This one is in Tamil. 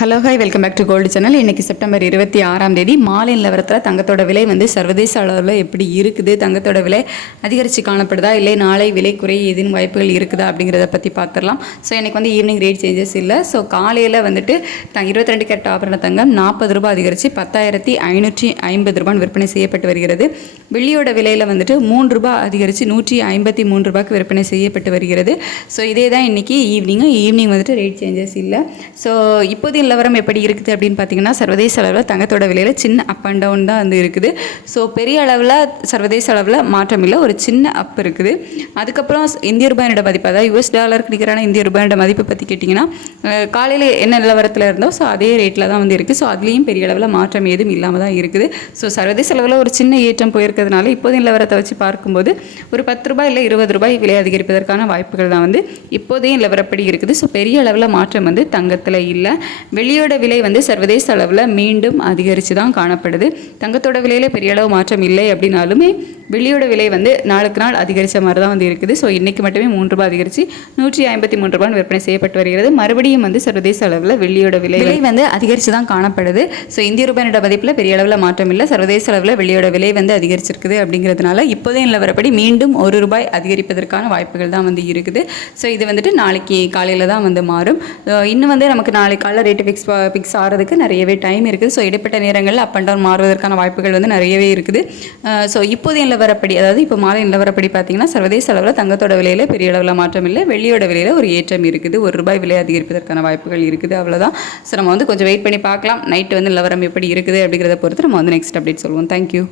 Hello hi welcome back to gold channel இன்றைக்கி செப்டம்பர் இருபத்தி ஆறாம் தேதி மாலை நிலவரத்தில் தங்கத்தோட விலை வந்து சர்வதேச அளவில் எப்படி இருக்குது தங்கத்தோட விலை அதிகரித்து காணப்படுதா இல்லை நாளை விலை குறைய ஏதேனும் வாய்ப்புகள் இருக்குதா அப்படிங்கிறத பற்றி பார்த்துடலாம் ஸோ எனக்கு வந்து ஈவினிங் ரேட் சேஞ்சஸ் இல்லை. ஸோ காலையில் வந்துட்டு த இருபத்தி ரெண்டு கேரட் ஆபரண தங்கம் நாற்பது ரூபாய் அதிகரித்து பத்தாயிரத்தி ஐநூற்றி ஐம்பது ரூபான்னு விற்பனை செய்யப்பட்டு வருகிறது. வெள்ளியோட விலையில் வந்துட்டு மூன்று ரூபாய் அதிகரித்து நூற்றி ஐம்பத்தி மூன்று ரூபாய்க்கு விற்பனை செய்யப்பட்டு வருகிறது. ஸோ இதே தான் இன்றைக்கி ஈவினிங்கும் ஈவினிங் வந்துட்டு ரேட் சேஞ்சஸ் இல்லை. ஸோ இப்போதைய நிலவரம் எப்படி இருக்குது அப்படின்னு பார்த்தீங்கன்னா சர்வதேச அளவில் தங்கத்தோட விலையில் சின்ன அப் அண்ட் டவுன் தான் வந்து இருக்குது. ஸோ பெரிய அளவில் சர்வதேச அளவில் மாற்றம் இல்லை ஒரு சின்ன அப் இருக்குது. அதுக்கப்புறம் இந்திய ரூபாயினோட மதிப்பு? அதாவது யூஎஸ் டாலருக்கு நிகரான இந்திய ரூபாயோட மதிப்பை பற்றி கேட்டிங்கன்னா காலையில் என்ன நிலவரத்தில் இருந்தோ ஸோ அதே ரேட்டில் தான் வந்து இருக்குது ஸோ அதுலேயும் பெரிய அளவில் மாற்றம் ஏதும் இல்லாமல் தான் இருக்குது. ஸோ சர்வதேச அளவில் ஒரு சின்ன ஏற்றம் போயிருக்கிறதுனால இப்போது நிலவரத்தை வச்சு பார்க்கும்போது ஒரு பத்து ரூபாய் இல்லை இருபது ரூபாய் விலை அதிகரிப்பதற்கான வாய்ப்புகள் தான் வந்து இப்போதையும் நிலவரப்படி இருக்குது. ஸோ பெரிய அளவில் மாற்றம் வந்து தங்கத்தில் இல்லை. வெளியோட விலை வந்து சர்வதேச அளவில் மீண்டும் அதிகரித்து தான் காணப்படுது. தங்கத்தோட விலையில் பெரிய அளவு மாற்றம் இல்லை அப்படின்னாலுமே வெளியோட விலை வந்து நாளுக்கு நாள் அதிகரித்த மாதிரி தான் வந்து இருக்குது. ஸோ இன்றைக்கி மட்டுமே மூன்று ரூபாய் அதிகரித்து நூற்றி ஐம்பத்தி மூன்று ரூபாய் விற்பனை செய்யப்பட்டு வருகிறது. மறுபடியும் வந்து சர்வதேச அளவில் வெளியோட விலை விலை வந்து அதிகரித்து தான் காணப்படுது. ஸோ இந்திய ரூபாயோட மதிப்பில் பெரிய அளவில் மாற்றம் இல்லை. சர்வதேச அளவில் வெளியோட விலை வந்து அதிகரிச்சிருக்குது அப்படிங்கிறதுனால இப்போதைய நிலவரப்படி மீண்டும் ஒரு ரூபாய் அதிகரிப்பதற்கான வாய்ப்புகள் தான் வந்து இருக்குது. ஸோ இது வந்துட்டு நாளைக்கு காலையில் தான் வந்து மாறும். இன்னும் வந்து நமக்கு நாளைக்கு காலைல ரேட்டு ஃபிக்ஸ் ஃபிக்ஸ் ஆகிறதுக்கு நிறையவே டைம் இருக்குது ஸோ இடைப்பட்ட நேரங்களில் அப் அண்ட் டவுன் மாறுவதற்கான வாய்ப்புகள் வந்து நிறையவே இருக்குது. ஸோ இப்போதைய நிலவரப்படி அதாவது இப்போ மாலை நிலவரப்படி பார்த்தீங்கன்னா சர்வதேச அளவில் தங்கத்தோட விலையில் பெரிய அளவில் மாற்றம் இல்லை வெள்ளியோட விலையில் ஒரு ஏற்றம் இருக்குது. ஒரு ரூபாய் விலை அதிகரிப்பதற்கான வாய்ப்புகள் இருக்குது. அவ்வளோதான் ஸோ நம்ம வந்து கொஞ்சம் வெயிட் பண்ணி பார்க்கலாம். நைட்டு வந்து நிலவரம் எப்படி இருக்குது அப்படிங்கிறத பொறுத்து நம்ம வந்து நெக்ஸ்ட் அப்டேட் சொல்லுவோம் தேங்க்யூ